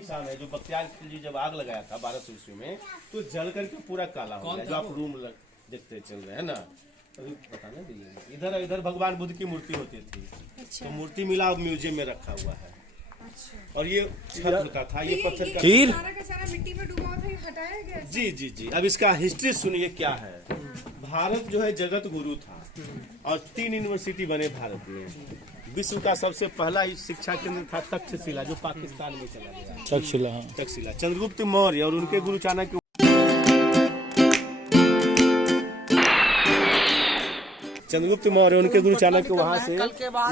निशान है जो बख्तियार खिलजी जब आग लगाया था 1200 ईस्वी में, तो जल करके पूरा काला हो गया। जो आप रूम देखते चल रहे हैं ना, अभी बताने दीजिए। इधर भगवान बुद्ध की मूर्ति होती थी। अच्छा। तो मूर्ति मिला म्यूजियम में रखा हुआ है। अच्छा। और ये छत का था, ये पत्थर का सारा मिट्टी में डूबा था, हटाया गया। जी जी जी। अब इसका हिस्ट्री सुनिए क्या है। भारत जो है जगत गुरु था और 3 यूनिवर्सिटी बने भारत में। विश्व का सबसे पहला शिक्षा केंद्र था तक्षशिला, जो पाकिस्तान में चला गया। तक्षशिला चंद्रगुप्त मौर्य और उनके गुरु चाणक्य। चंद्रगुप्त मौर्य उनके गुरु चाणक्य वहाँ से,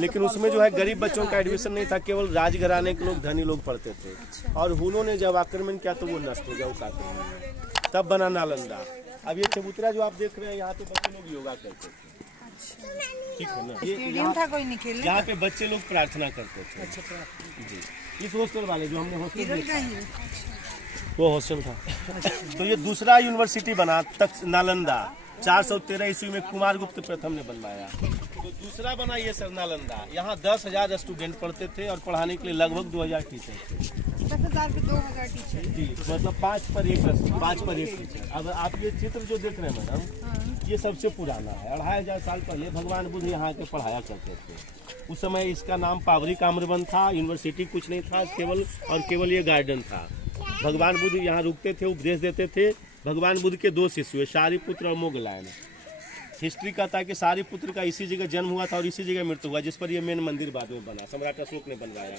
लेकिन उसमें जो है गरीब बच्चों का एडमिशन नहीं था, केवल राजघराने के लोग, धनी लोग पढ़ते थे। और हुनों ने जब आक्रमण किया तो वो नष्ट हो गया उस आक्रमण में, तब बना नालंदा। अब ये चबूतरा जो आप देख रहे हैं, यहाँ पे बच्चे लोग योगा करते थे। ठीक है ना, ये था कोई नहीं खेलने, यहाँ पे बच्चे लोग प्रार्थना करते थे। जी, इस हॉस्टल वाले जो हमने हॉस्टल देखा वो हॉस्टल था। तो ये दूसरा यूनिवर्सिटी बना नालंदा 413 ईस्वी में कुमारगुप्त प्रथम ने बनवाया। तो दूसरा बना ये सर नालंदा। यहाँ 10,000 स्टूडेंट पढ़ते थे और पढ़ाने के लिए लगभग 2000 टीचर थे। 10,000 पे 2000 टीचर। जी, मतलब 5 पर एक टीचर। अब आप ये चित्र जो देख रहे हैं मैडम, ये सबसे पुराना है। 2500 साल पहले भगवान बुद्ध यहाँ के पढ़ाया करते थे। उस समय इसका नाम पावरी काम्रवन था। यूनिवर्सिटी कुछ नहीं था, केवल ये गार्डन था। भगवान बुद्ध यहाँ रुकते थे, उपदेश देते थे। भगवान बुद्ध के 2 शिष्य हुए, सारिपुत्र और मोगलायन। हिस्ट्री कहता है कि सारिपुत्र का इसी जगह जन्म हुआ था और इसी जगह मृत्यु हुआ, जिस पर यह मेन मंदिर बाद में बना, सम्राट अशोक ने बनवाया।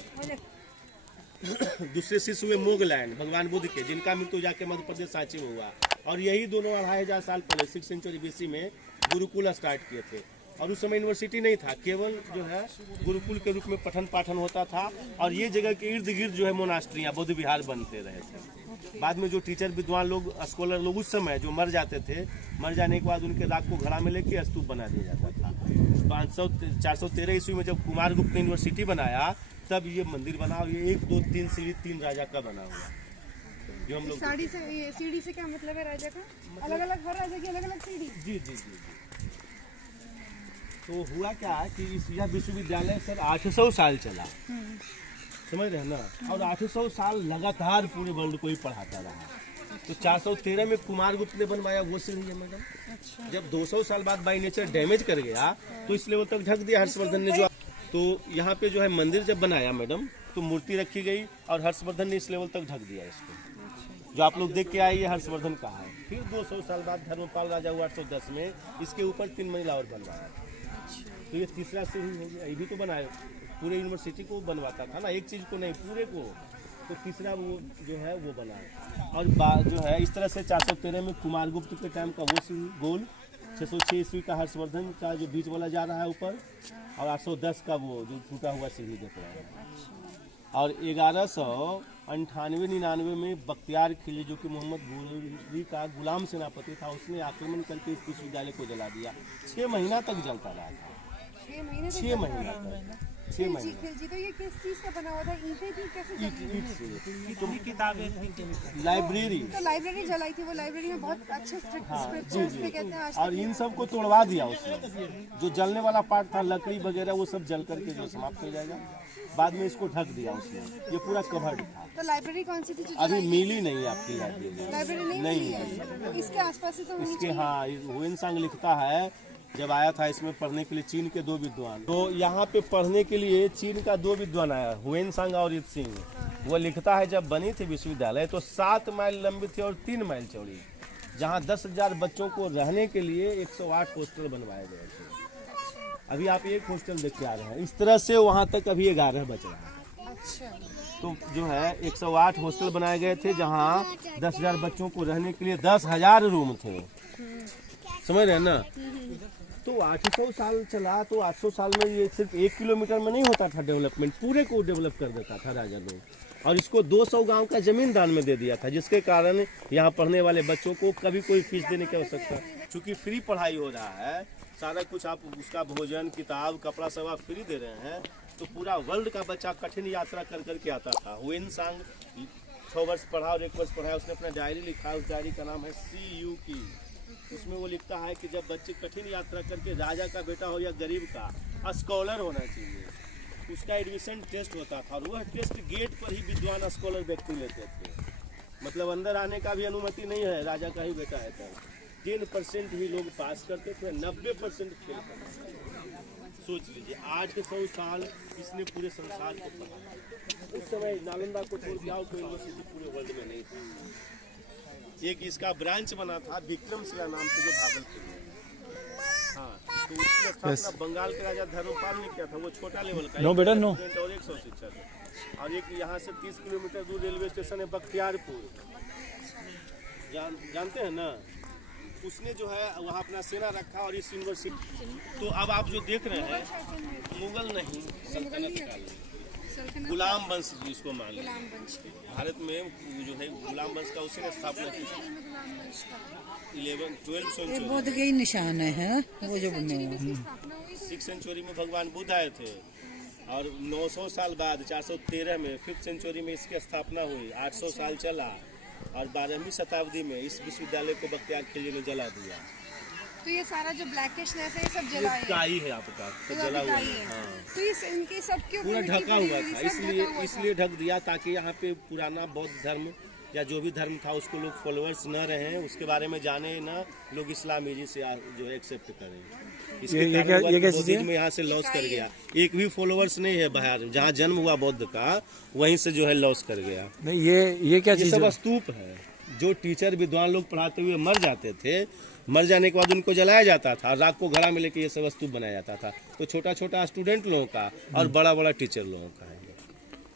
दूसरे शिष्य हुए मोगलायन भगवान बुद्ध के, जिनका मृत्यु जाके मध्य प्रदेश सांची में हुआ। और यही दोनों 2500 साल पहले 6th सेंचुरी BC में गुरुकुल स्टार्ट किए थे। और उस समय यूनिवर्सिटी नहीं था, केवल जो है गुरुकुल के रूप में पठन पाठन होता था। और ये जगह के इर्द गिर्द जो है मोनास्ट्रियाँ, बौद्ध विहार बनते रहे थे। बाद में जो टीचर विद्वान लोग, स्कॉलर लोग उस समय जो मर जाते थे, मर जाने के बाद उनके राख को घड़ा में लेके स्तूप बना दिया जाता था। 413 ईस्वी में जब कुमारगुप्त ने यूनिवर्सिटी बनाया, तब ये मंदिर बना। और ये 1 2 3 सीढ़ी 3 राजा का बना हुआ। जो हम लोग सीढ़ी से क्या मतलब है राजा का? अलग-अलग हर राजा की अलग-अलग सीढ़ी। जी जी जी। तो हुआ क्या कि यह विश्वविद्यालय सर 800 साल चला, समझ रहे हैं ना। और 800 साल लगातार पूरे वर्ल्ड को ही पढ़ाता रहा। तो 413 में कुमारगुप्त ने बनवाया वो सीढ़ी है मैडम। अच्छा। जब 200 साल बाद बाई नेचर डैमेज कर गया तो इस लेवल तक ढक दिया हर्षवर्धन ने। जो तो यहाँ पे जो है मंदिर जब बनाया मैडम, तो मूर्ति रखी गई और हर्षवर्धन ने इस लेवल तक ढक दिया इसको। जो आप लोग देख के आए, ये हर्षवर्धन का है। फिर 200 साल बाद धर्मपाल राजा हुआ 810 में, इसके ऊपर 3 मंजिला और बनवाया। तो ये तीसरा सीढ़ी हो गया। ये भी तो बनाया, पूरे यूनिवर्सिटी को बनवाता था ना, एक चीज को नहीं, पूरे को। तो तीसरा वो जो है वो बना। और जो है इस तरह से 413 में कुमारगुप्त के टाइम का वो सीढ़ी गोल, 606 ईस्वी का हर्षवर्धन का जो बीच वाला जा रहा है ऊपर, और 810 का वो जो टूटा हुआ सीढ़ी देख रहे हैं। और 1198-99 में बख्तियार खिलजी, जो कि मोहम्मद घोरी का गुलाम सेनापति था, उसने आक्रमण करके इस विश्वविद्यालय को जला दिया। 6 महीना तक जलता रहा था। 6 महीना तक। 6 महीने। तो ये किस चीज का बना हुआ था? ईंटें थी? कैसे जली? तुम किताबें, लाइब्रेरी। तो लाइब्रेरी जलाई थी। वो लाइब्रेरी में बहुत अच्छे स्क्रिप्चर्स थे कहते हैं। और इन सब को तोड़वा दिया उसने। जो जलने वाला पार्ट था, लकड़ी वगैरह, वो सब जल करके जो समाप्त हो जाएगा। बाद में इसको ढक दिया उसने। ये पूरा कवर्ड था। तो लाइब्रेरी कौन सी थी? अभी मिली नहीं आपकी लाइब्रेरी नहीं है। इसके आसपास ही तो इसके, हाँ, हुएनसांग लिखता है जब आया था इसमें पढ़ने के लिए चीन के 2 विद्वान। तो यहाँ पे पढ़ने के लिए चीन का 2 विद्वान आया, हुएनसांग और इत सिंह। वो लिखता है जब बनी थी विश्वविद्यालय तो 7 माइल लंबी थी और 3 माइल चौड़ी, जहाँ 10,000 बच्चों को रहने के लिए 108 हॉस्टल बनवाए गए थे। अभी आप एक हॉस्टल देख के आ रहे हैं। इस तरह से वहाँ तक अभी 11 बच रहा है। अच्छा। तो जो है 108 हॉस्टल बनाए गए थे, जहाँ 10,000 बच्चों को रहने के लिए 10,000 रूम थे। समझ रहे हैं ना। तो 800 साल चला। तो 800 साल में ये सिर्फ 1 किलोमीटर में नहीं होता था डेवलपमेंट, पूरे को डेवलप कर देता था राजा लोग। और इसको 200 गांव का जमीन दान में दे दिया था, जिसके कारण यहाँ पढ़ने वाले बच्चों को कभी कोई फीस देने की आवश्यकता। चूँकि फ्री पढ़ाई हो रहा है, सारा कुछ आप उसका भोजन, किताब, कपड़ा सब आप फ्री दे रहे हैं, तो पूरा वर्ल्ड का बच्चा कठिन यात्रा कर करके आता था। हुएनसांग 6 वर्ष पढ़ा और 1 वर्ष पढ़ाया। उसने अपना डायरी लिखा, उस डायरी का नाम है CUK। उसमें वो लिखता है कि जब बच्चे कठिन यात्रा करके, राजा का बेटा हो या गरीब का, स्कॉलर होना चाहिए। उसका एडमिशन टेस्ट होता था और वह टेस्ट गेट पर ही विद्वान स्कॉलर व्यक्ति लेते थे। मतलब अंदर आने का भी अनुमति नहीं है, राजा का ही बेटा है तो 10% ही लोग पास करते थे, 90% फेल करते थे। सोच लीजिए 800 साल इसने पूरे संसार को पढ़ा। उस समय नालंदा को छोड़ के आओ कोई यूनिवर्सिटी पूरे वर्ल्ड में नहीं थी। एक इसका ब्रांच बना था विक्रमशिला नाम से जो भागलपुर में। हाँ, तो उसकी स्थापना बंगाल के राजा धर्मपाल ने किया था। वो छोटा लेवल का नो बेटा नो। और 100 शिक्षक। और एक यहाँ से 30 किलोमीटर दूर रेलवे स्टेशन है बख्तियारपुर, जानते हैं ना। उसने जो है वहाँ अपना सेना रखा और इस यूनिवर्सिटी। तो अब आप जो देख रहे हैं मुगल नहीं, सल्तनत काल, गुलाम वंश जिसको मान लो। भारत में जो है गुलाम वंश का उसी ने स्थापना की 12th सेंचुरी। बुद्ध के ही निशान है वो जो बने हुए। 6th सेंचुरी में भगवान बुद्ध आए थे और 900 साल बाद 413 में 5th सेंचुरी में इसकी स्थापना हुई। 800 साल चला और 12वीं शताब्दी में इस विश्वविद्यालय को बख्तियार खिलजी ने जला दिया। तो ये सारा जो ब्लैकिशनेस है ये सब जला है, काई है आपका तो जला हुआ है। हाँ। तो इस इनके सब के पूरा ढका हुआ था, इसलिए ढक दिया ताकि यहाँ पे पुराना बौद्ध धर्म या जो भी धर्म था उसको लोग फॉलोअर्स न रहे, उसके बारे में जाने ना, लोग इस्लाम इजी से जो है एक्सेप्ट करें। ये क्या चीज़ है? में यहाँ से लॉस कर गया, एक भी फॉलोअर्स नहीं है बाहर। जहाँ जन्म हुआ बौद्ध का वहीं से जो है लॉस कर गया। नहीं ये क्या चीज़ सब है? स्तूप है। जो टीचर विद्वान लोग पढ़ाते हुए मर जाते थे, मर जाने के बाद उनको जलाया जाता था, राख को घड़ा में लेके ये सब स्तूप बनाया जाता था। तो छोटा छोटा स्टूडेंट लोगों का और बड़ा बड़ा टीचर लोगों का है।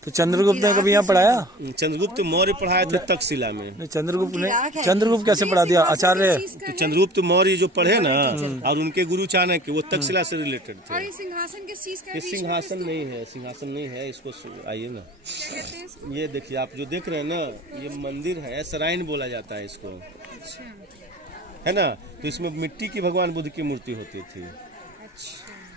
तो चंद्रगुप्त ने कभी यहाँ पढ़ाया? चंद्रगुप्त मौर्य पढ़ाए थे तक्षशिला में। चंद्रगुप्त कैसे पढ़ा दिया? आचार्य तो चंद्रगुप्त मौर्य जो पढ़े ना और उनके गुरु चाणक्य वो तक्षशिला से रिलेटेड थे। और ये सिंहासन किस चीज का है? ये सिंहासन नहीं है, सिंहासन नहीं है। इसको आइए ना, ये देखिए आप जो देख रहे हैं ना, ये मंदिर है, श्राइन बोला जाता है इसको, है ना। तो इसमें मिट्टी की भगवान बुद्ध की मूर्ति होती थी।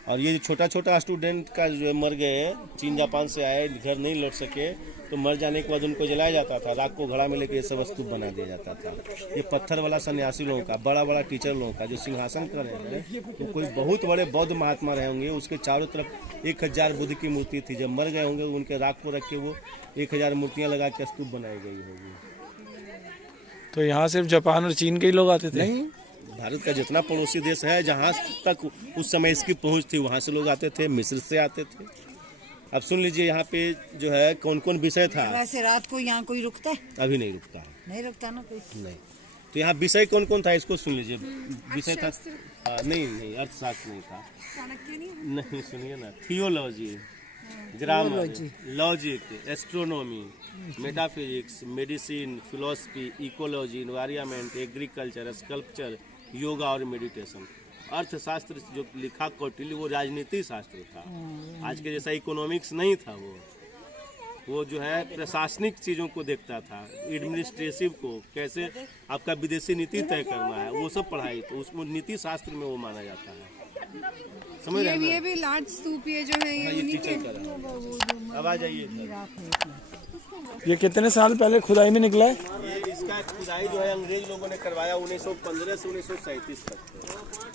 और ये छोटा छोटा स्टूडेंट का जो मर गए, चीन जापान से आए, घर नहीं लौट सके, तो मर जाने के बाद उनको जलाया जाता था, राख को घड़ा में लेके ये सब स्तूप बना दिया जाता था। ये पत्थर वाला सन्यासी लोगों का, बड़ा बड़ा टीचर लोगों का जो सिंहासन कर रहे हैं, तो कोई बहुत बड़े बौद्ध महात्मा रहे होंगे, उसके चारों तरफ 1000 बुद्ध की मूर्ति थी। जब मर गए होंगे उनके राख को रख के वो 1000 मूर्तियाँ लगा के स्तूप बनाई गई होगी। तो यहाँ सिर्फ जापान और चीन के ही लोग आते थे? नहीं, भारत का जितना पड़ोसी देश है, जहाँ तक उस समय इसकी पहुँच थी वहाँ से लोग आते थे, मिस्र से आते थे। अब सुन लीजिए यहाँ पे जो है कौन कौन विषय था। वैसे रात को यहाँ कोई रुकता है? अभी नहीं रुकता है, नहीं रुकता ना कोई। नहीं। तो यहाँ विषय कौन कौन था इसको सुन लीजिए। विषय था नहीं अर्थशास्त्र नहीं था, नहीं, सुनिए ना, theology, grammar, logic, astronomy, metaphysics, medicine, philosophy, ecology, environment, agriculture, sculpture, yoga और मेडिटेशन। अर्थशास्त्र जो लिखा कौटिल्य वो राजनीति शास्त्र था, आज के जैसा इकोनॉमिक्स नहीं था। वो जो है प्रशासनिक चीज़ों को देखता था, एडमिनिस्ट्रेटिव को, कैसे आपका विदेशी नीति तय करना है, वो सब पढ़ाई। तो उसमें नीति शास्त्र में वो माना जाता है, समझ रहे हैं ना? ये भी लार्ज स्तूप ये जो है ये उन्हीं के। अब आ जाइए, ये कितने साल पहले खुदाई में निकला है? ये इसका खुदाई जो है अंग्रेज लोगों ने करवाया 1915 से 1937 तक।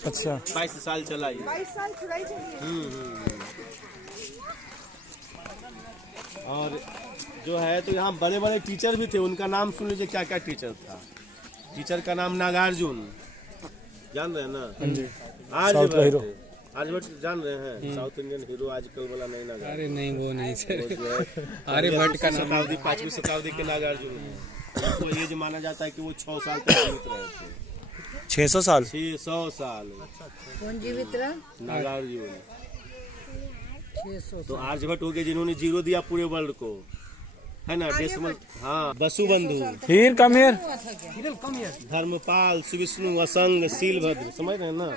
अच्छा, 22 साल चला ये। 22 साल खुदाई चली है। और जो है तो यहाँ बड़े बड़े टीचर भी थे, उनका नाम सुन लीजिए क्या क्या टीचर था। टीचर का नाम नागार्जुन, जान रहे हैं ना? आर्यभट्ट जान रहे हैं, साउथ इंडियन हीरो आजकल वाला नहीं नागार्जुन। अरे नहीं वो नहीं सर, आर्यभट्ट का शताब्दी 5वीं शताब्दी के नागार्जुन है। तो ये जो माना जाता है कि वो 6 साल तक जीवित रहे थे। 600 साल? 600 साल कौन जीवित रहा? नागार्जुन। 600। तो आर्यभट्ट हो गए जिन्होंने जीरो दिया पूरे वर्ल्ड को, है ना, डेसिमल। हाँ, वसुबंधु, हीर कम हियर, धर्मपाल, सुविष्णु, असंग, शीलभद्र, समझ रहे हैं ना?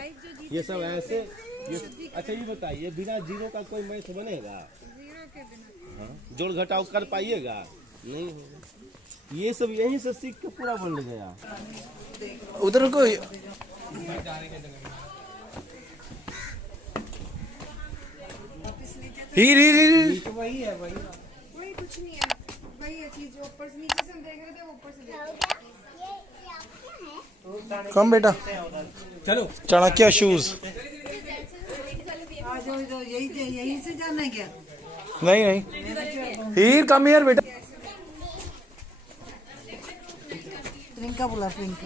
ये सब ऐसे अच्छा ये बताइए, बिना जीरो का कोई मैथ बनेगा? हाँ, जोड़ घटाव कर पाइएगा? नहीं होगा। ये सब यहीं से सीख के पूरा बन गया। उधर को हीर वही है, वही कुछ नहीं है, वही है चीज जो ऊपर से नीचे से हम देख रहे थे, वो ऊपर से देख रहे थे। कम बेटा, चलो चाणक्य शूज। आज यही से जाना है क्या? नहीं नहीं हीर कम हियर बेटा। प्रियंका बोला प्रियंका